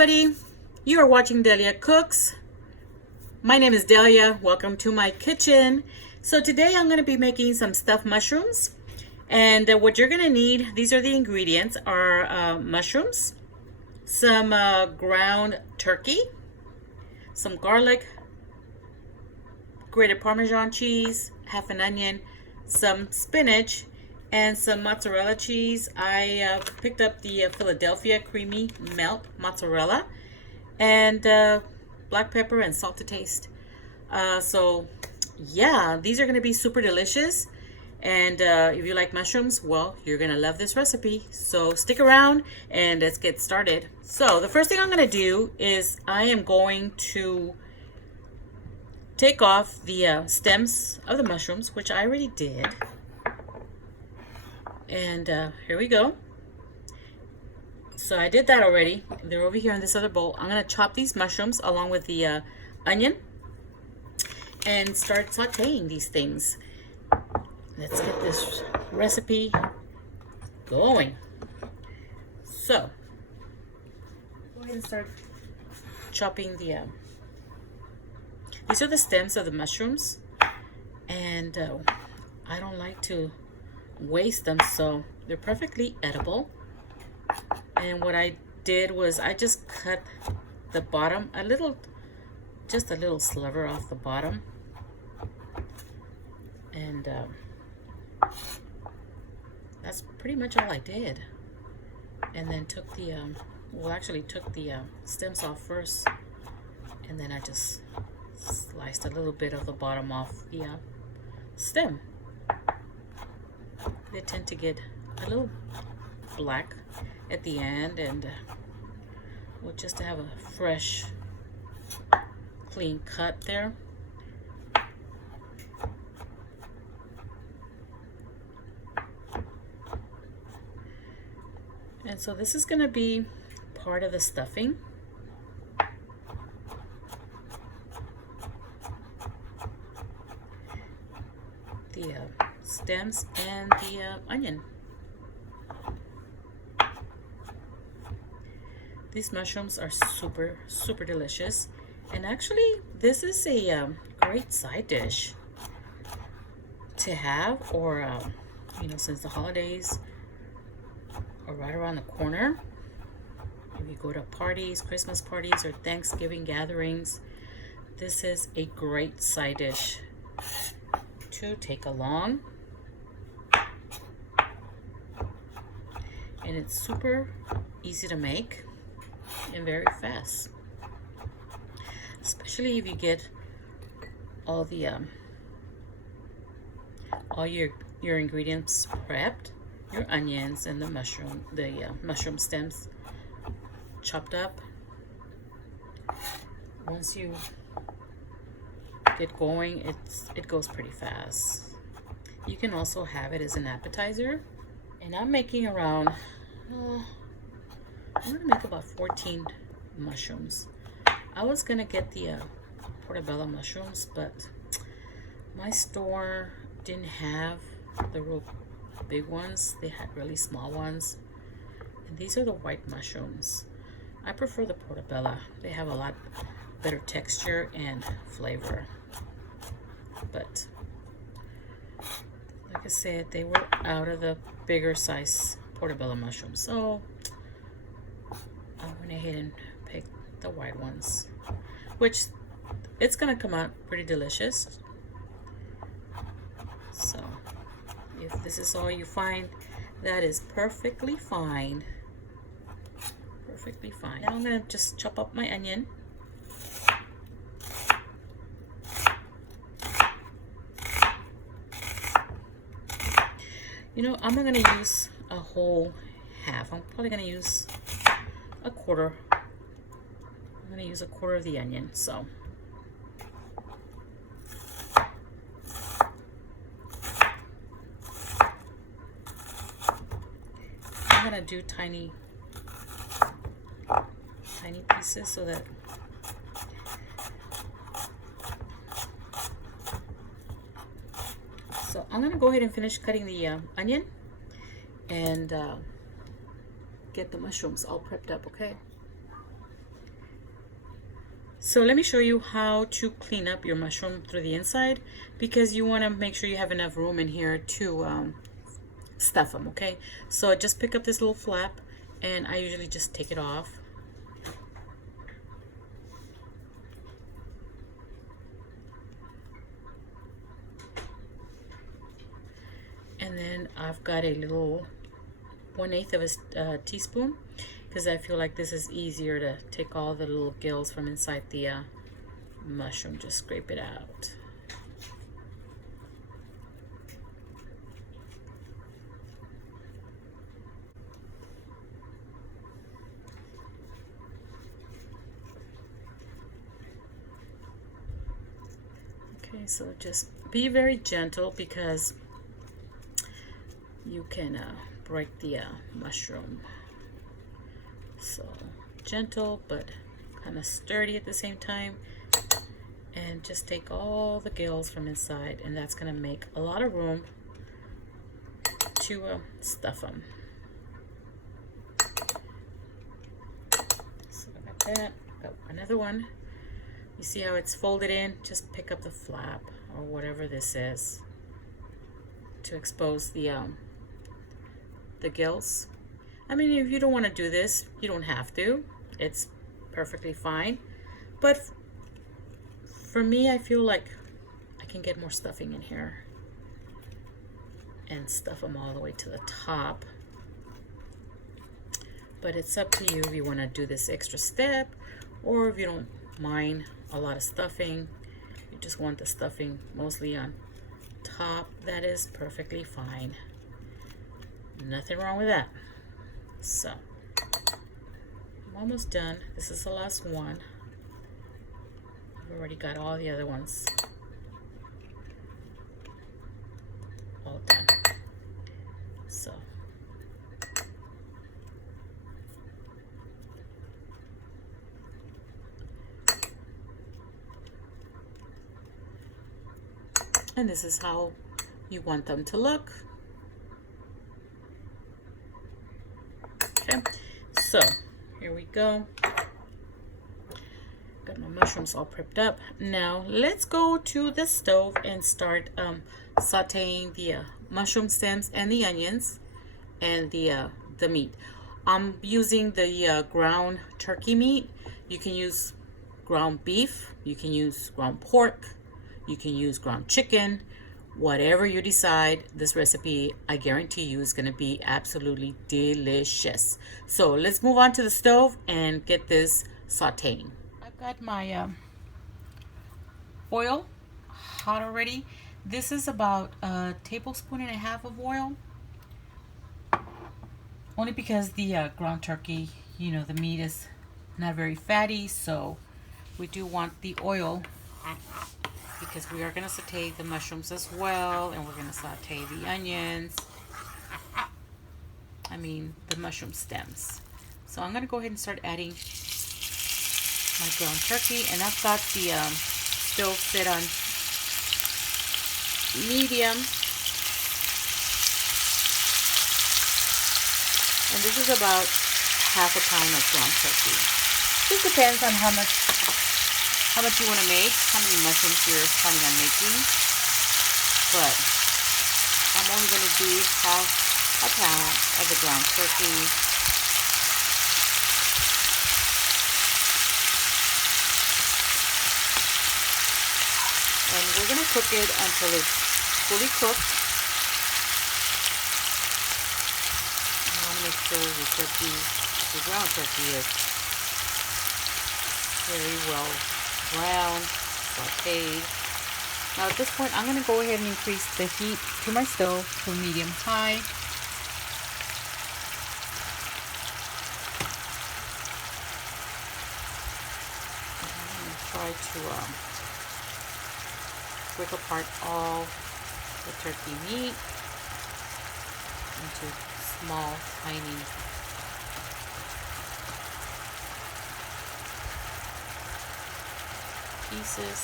everybody, you are watching Delia Cooks. My name is Delia. Welcome to my kitchen. So today I'm going to be making some stuffed mushrooms, and what you're going to need, these are the ingredients, are mushrooms, some ground turkey, some garlic, grated Parmesan cheese, half an onion, some spinach, and some mozzarella cheese. I picked up the Philadelphia creamy melt mozzarella, and black pepper and salt to taste. So yeah, these are going to be super delicious, and if you like mushrooms, well, you're going to love this recipe. So stick around and let's get started. So the first thing I'm going to do is I am going to take off the stems of the mushrooms, which I already did. And here we go. So I did that already. They're over here in this other bowl. I'm going to chop these mushrooms along with the onion and start sauteing these things. Let's get this recipe going. So go ahead and start chopping the these are the stems of the mushrooms, and I don't like to waste them, so they're perfectly edible. And what I did was I just cut the bottom a little, just a little sliver off the bottom, and that's pretty much all I did. And then took the took the stems off first, and then I just sliced a little bit of the bottom off the stem. They tend to get a little black at the end, and well, just to have a fresh, clean cut there. And so this is going to be part of the stuffing. The stems and the onion. These mushrooms are super delicious, and actually this is a great side dish to have, or you know, since the holidays are right around the corner. If you go to parties, Christmas parties, or Thanksgiving gatherings, this is a great side dish to take along. And it's super easy to make and very fast, especially if you get all the all your ingredients prepped, your onions and the mushroom stems chopped up. Once you get going, it goes pretty fast. You can also have it as an appetizer, and I'm making around I'm gonna make about 14 mushrooms. I was gonna get the portobello mushrooms, but my store didn't have the real big ones. They had really small ones, and these are the white mushrooms. I prefer the portobello. They have a lot better texture and flavor. But like I said, they were out of the bigger size portobello mushrooms, so I went ahead and picked the white ones, which it's gonna come out pretty delicious. So if this is all you find, that is perfectly fine. Perfectly fine. Now I'm gonna just chop up my onion. You know, I'm not gonna use a whole half. I'm probably gonna use a quarter. I'm gonna use a quarter of the onion. So I'm gonna do tiny pieces so that I'm gonna go ahead and finish cutting the onion and get the mushrooms all prepped up, okay? So let me show you how to clean up your mushroom through the inside, because you want to make sure you have enough room in here to stuff them, okay? So just pick up this little flap, and I usually just take it off. And then I've got a little 1/8 of a teaspoon, because I feel like this is easier to take all the little gills from inside the mushroom. Just scrape it out. Okay, so just be very gentle, because you can break the mushroom. So gentle but kind of sturdy at the same time, and just take all the gills from inside, and that's going to make a lot of room to stuff them. So I got that. Got another one. You see how it's folded in? Just pick up the flap or whatever this is to expose the gills. I mean, if you don't want to do this, you don't have to. It's perfectly fine. But for me, I feel like I can get more stuffing in here and stuff them all the way to the top. But it's up to you if you want to do this extra step, or if you don't mind a lot of stuffing, you just want the stuffing mostly on top. That is perfectly fine. Nothing wrong with that. So I'm almost done. This is the last one. I've already got all the other ones all done. So and this is how you want them to look. Okay, so here we go. Got my mushrooms all prepped up. Now let's go to the stove and start sauteing the mushroom stems and the onions and the meat. I'm using the ground turkey meat. You can use ground beef, you can use ground pork, you can use ground chicken. Whatever you decide, this recipe, I guarantee you, is going to be absolutely delicious. So let's move on to the stove and get this sauteing. I've got my oil hot already. This is about 1.5 tablespoons of oil. Only because the ground turkey, you know, the meat is not very fatty, so we do want the oil, because we are going to saute the mushrooms as well, and we're going to saute the onions. I mean, the mushroom stems. So I'm going to go ahead and start adding my ground turkey, and I've got the stove set on medium. And this is about 1/2 pound of ground turkey. This depends on how much you want to make, how many mushrooms you're planning on making. But I'm only going to do 1/2 pound of the ground turkey. And we're going to cook it until it's fully cooked. I want to make sure the ground turkey is very well brown, sauteed. Now at this point, I'm going to go ahead and increase the heat to my stove to medium-high. I'm going to try to break apart all the turkey meat into small, tiny pieces.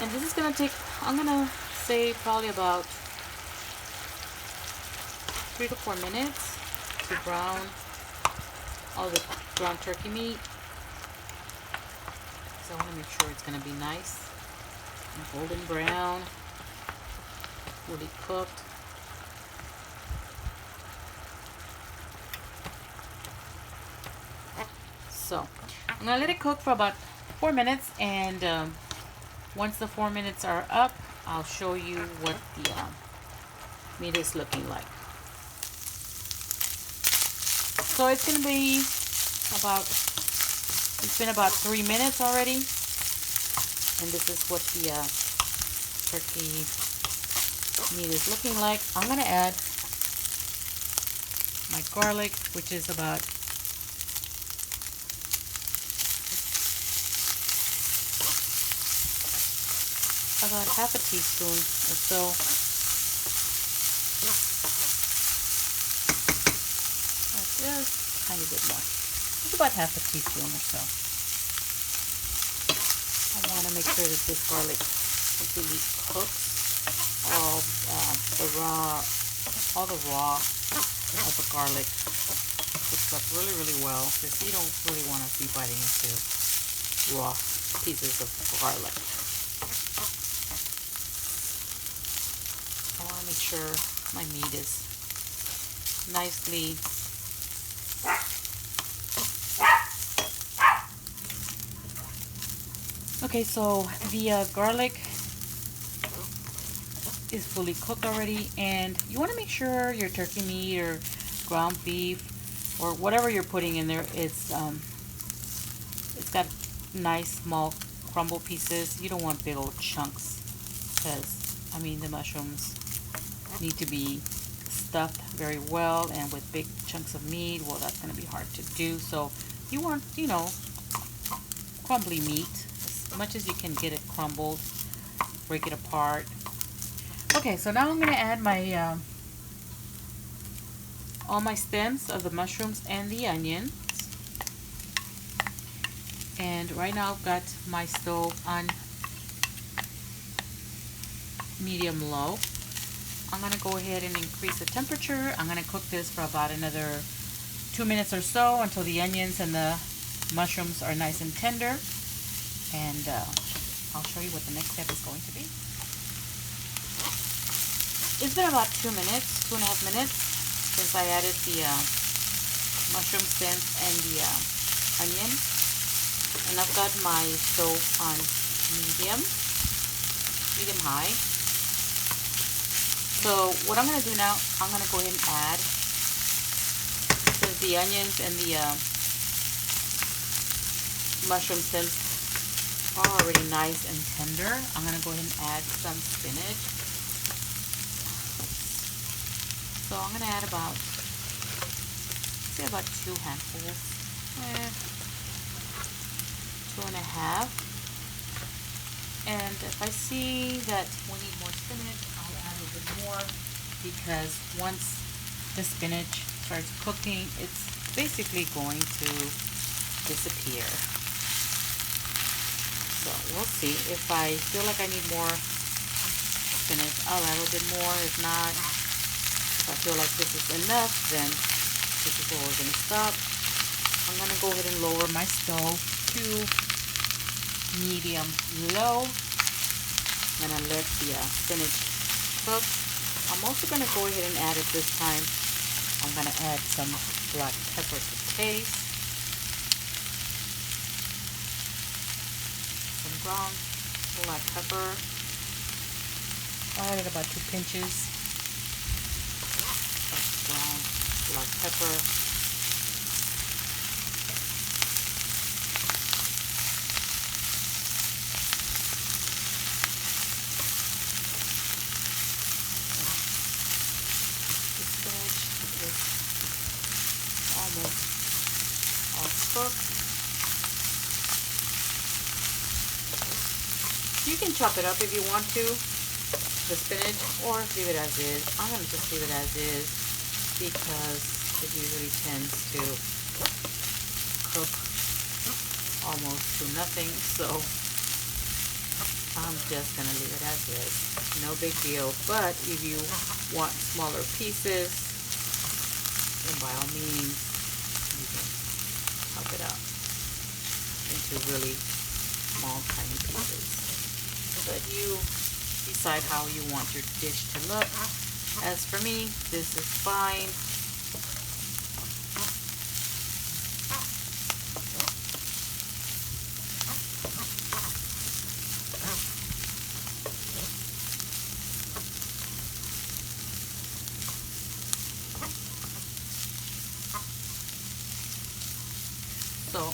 And this is going to take, I'm going to say, probably about 3 to 4 minutes to brown all the ground turkey meat. So I want to make sure it's going to be nice and golden brown, fully cooked. So I'm going to let it cook for about 4 minutes, and once the 4 minutes are up, I'll show you what the meat is looking like. So it's going to be it's been about 3 minutes already, and this is what the turkey meat is looking like. I'm going to add my garlic, which is about half a teaspoon or so. Just a tiny bit more. It's about half a teaspoon or so. I want to make sure that this garlic completely cooks all the raw of the garlic cooks up really, really well, because you don't really want to be biting into raw pieces of garlic. I want to make sure my meat is nicely okay. So the garlic is fully cooked already, and you want to make sure your turkey meat or ground beef or whatever you're putting in there, it's got nice small crumble pieces. You don't want big old chunks, because I mean the mushrooms need to be stuffed very well, and with big chunks of meat, well, that's going to be hard to do. So you want, you know, crumbly meat, as much as you can get it crumbled. Break it apart. Okay, so now I'm going to add my all my stems of the mushrooms and the onions. And right now I've got my stove on medium low. I'm going to go ahead and increase the temperature. I'm going to cook this for about another 2 minutes or so, until the onions and the mushrooms are nice and tender. And I'll show you what the next step is going to be. It's been about 2 minutes, 2.5 minutes since I added the mushroom stems and the onion. And I've got my stove on medium high. So what I'm going to do now, I'm going to go ahead and add, since the onions and the mushroom stems are already nice and tender, I'm going to go ahead and add some spinach. So I'm going to add about 2 handfuls, 2.5. And if I see that we need more spinach, I'll add a little bit more, because once the spinach starts cooking, it's basically going to disappear. So we'll see. If I feel like I need more spinach, I'll add a little bit more. If not, if I feel like this is enough, then this is where we're going to stop. I'm going to go ahead and lower my stove to medium low. I'm going to let the spinach cook. I'm also going to go ahead and add at this time, I'm going to add some black pepper to taste. Some ground black pepper. I added about 2 pinches. Ground black pepper. The spinach is almost all cooked. You can chop it up if you want to, the spinach, or leave it as is. I'm going to just leave it as is, because it usually tends to cook almost to nothing, so I'm just going to leave it as is. No big deal. But if you want smaller pieces, then by all means you can chop it up into really small, tiny pieces. But you decide how you want your dish to look. As for me, this is fine. So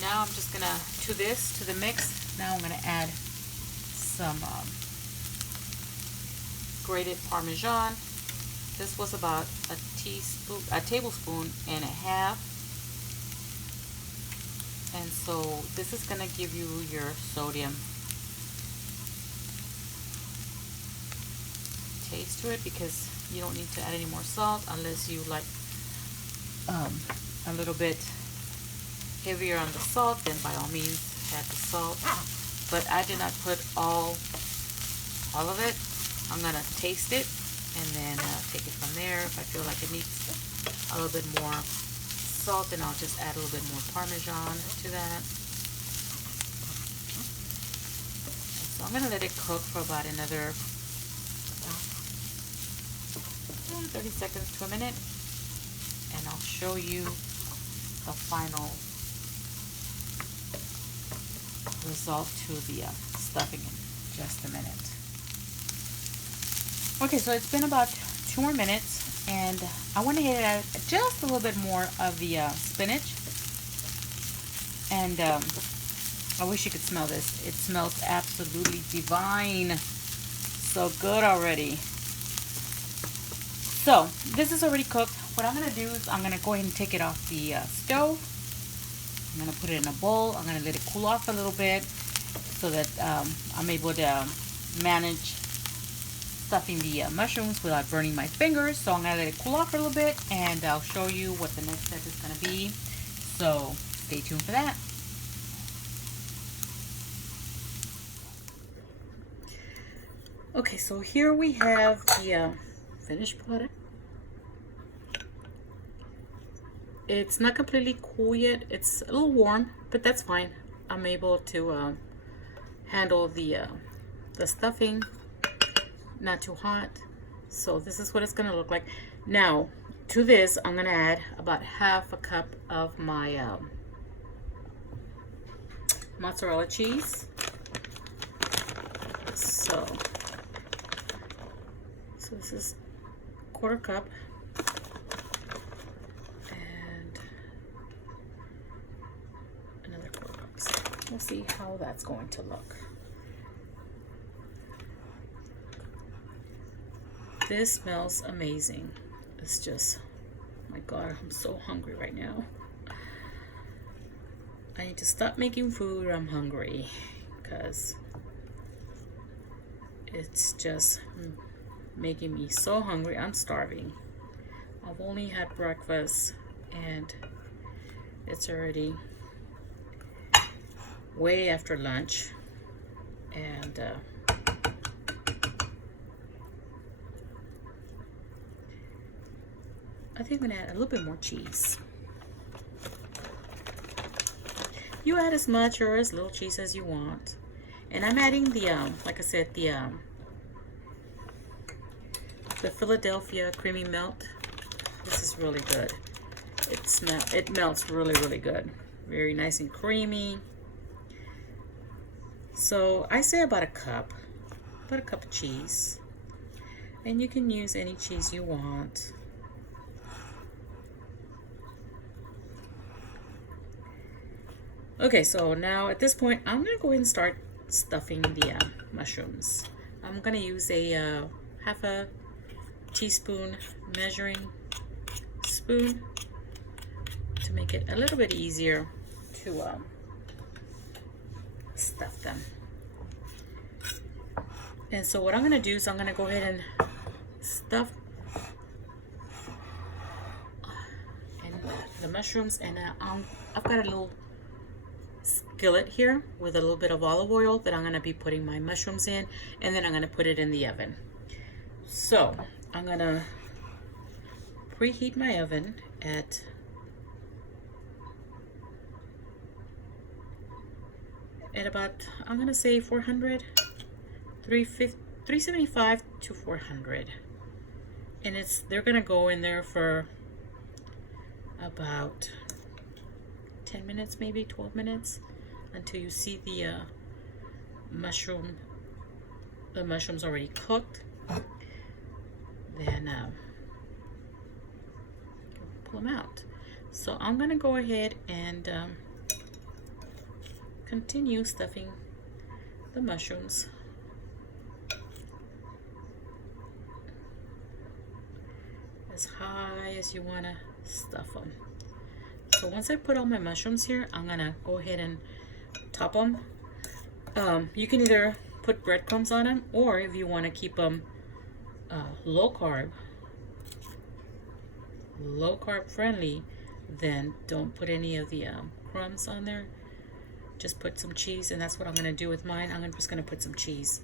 now I'm just gonna, to the mix, now I'm gonna add some grated Parmesan. This was about a tablespoon and a half. And so this is gonna give you your sodium taste to it, because you don't need to add any more salt unless you like a little bit heavier on the salt. Then by all means add the salt, but I did not put all of it. I'm gonna taste it and then take it from there. If I feel like it needs a little bit more salt, then I'll just add a little bit more Parmesan to that. So I'm gonna let it cook for about another 30 seconds to a minute, and I'll show you the final result to the stuffing in just a minute. Okay, so it's been about 2 more minutes, and I went ahead and added just a little bit more of the spinach. And I wish you could smell this. It smells absolutely divine. So good already. So this is already cooked. What I'm gonna do is I'm gonna go ahead and take it off the stove. I'm gonna put it in a bowl. I'm gonna let it cool off a little bit so that I'm able to manage stuffing the mushrooms without burning my fingers. So I'm gonna let it cool off a little bit, and I'll show you what the next step is gonna be. So stay tuned for that. Okay, so here we have the finished product. It's not completely cool yet. It's a little warm, but that's fine. I'm able to handle the stuffing. Not too hot. So this is what it's gonna look like. Now to this I'm gonna add about half a cup of my mozzarella cheese. So this is quarter cup, and another quarter cup. So we'll see how that's going to look. This smells amazing. It's just, my God, I'm so hungry right now. I need to stop making food. I'm hungry because it's just making me so hungry. I'm starving. I've only had breakfast and it's already way after lunch, and I think I'm gonna add a little bit more cheese. You add as much or as little cheese as you want. And I'm adding the like I said, the Philadelphia creamy melt. This is really good. It melts really, really good. Very nice and creamy. So I say about a cup of cheese. And you can use any cheese you want. Okay, so now at this point, I'm gonna go ahead and start stuffing the mushrooms. I'm gonna use a half a teaspoon measuring spoon to make it a little bit easier to stuff them. And so what I'm gonna do is I'm gonna go ahead and stuff the mushrooms, and I've got a little skillet here with a little bit of olive oil that I'm going to be putting my mushrooms in, and then I'm going to put it in the oven. So I'm going to preheat my oven at at about, I'm gonna say 400, 375 to 400. And they're gonna go in there for about 10 minutes, maybe 12 minutes, until you see the mushrooms already cooked. Then pull them out. So I'm gonna go ahead and continue stuffing the mushrooms. As high as you want to stuff them. So once I put all my mushrooms here, I'm gonna go ahead and top them. You can either put breadcrumbs on them, or if you want to keep them low carb friendly, then don't put any of the crumbs on there. Just put some cheese, and that's what I'm gonna do with mine. I'm just gonna put some cheese.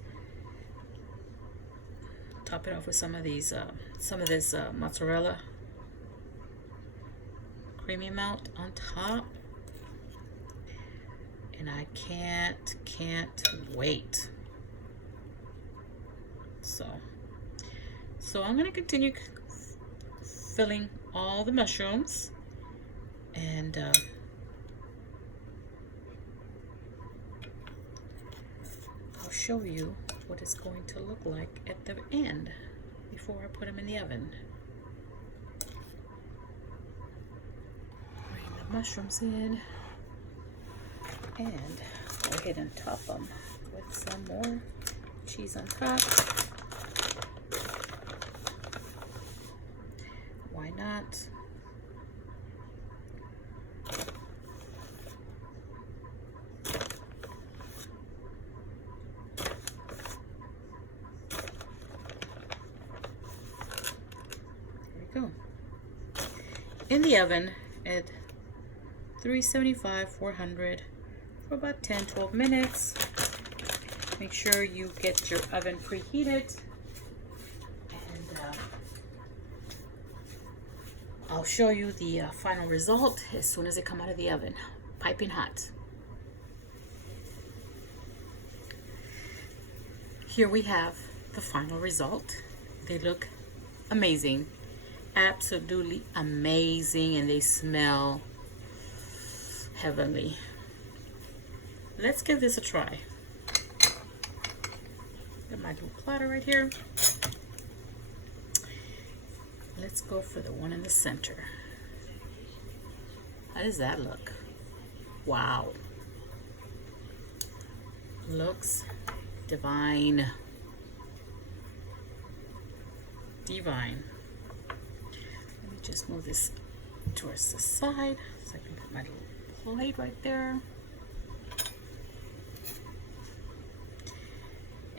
Top it off with some of this mozzarella creamy melt on top, and I can't wait. So I'm gonna continue filling all the mushrooms, and I'll show you what it's going to look like at the end before I put them in the oven. Bring the mushrooms in and go ahead and top them with some more cheese on top. Why not? Go in the oven at 375, 400 for about 10-12 minutes. Make sure you get your oven preheated, and I'll show you the final result as soon as they come out of the oven, piping hot. Here we have the final result. They look amazing. Absolutely amazing, and they smell heavenly. Let's give this a try. Got my little platter right here. Let's go for the one in the center. How does that look? Wow. Looks divine. Divine. Just move this towards the side so I can put my little plate right there.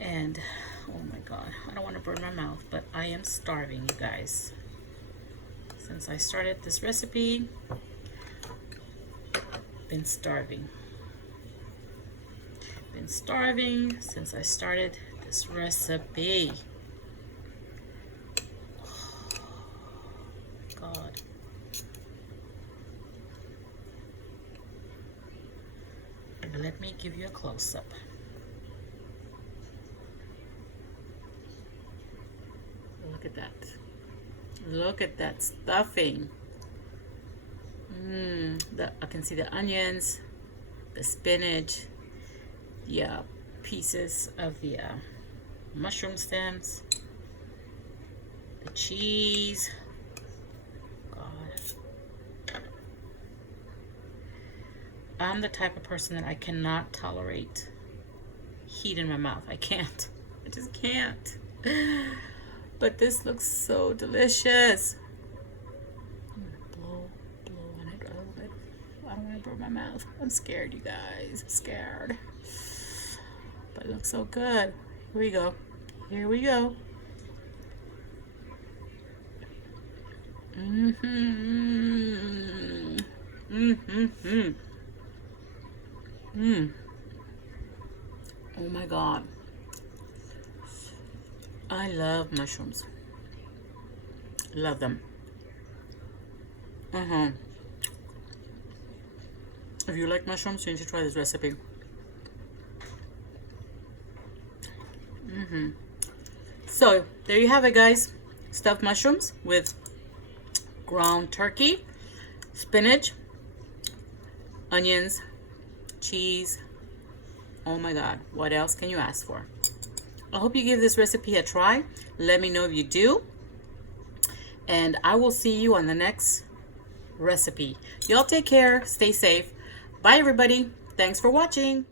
And oh my god, I don't want to burn my mouth, but I am starving, you guys. Since I started this recipe, been starving since I started this recipe. God. Let me give you a close-up. Look at that. Look at that stuffing. I can see the onions, the spinach, the pieces of the mushroom stems, the cheese. I'm the type of person that I cannot tolerate heat in my mouth. I can't. I just can't. But this looks so delicious. I'm gonna blow on it a little bit. I don't want to burn my mouth. I'm scared, you guys. I'm scared. But it looks so good. Here we go. Here we go. Oh my god. I love mushrooms. Love them. If you like mushrooms, you need to try this recipe. So there you have it, guys. Stuffed mushrooms with ground turkey, spinach, onions, cheese. Oh my God, what else can you ask for? I hope you give this recipe a try. Let me know if you do. And I will see you on the next recipe. Y'all take care. Stay safe. Bye, everybody. Thanks for watching.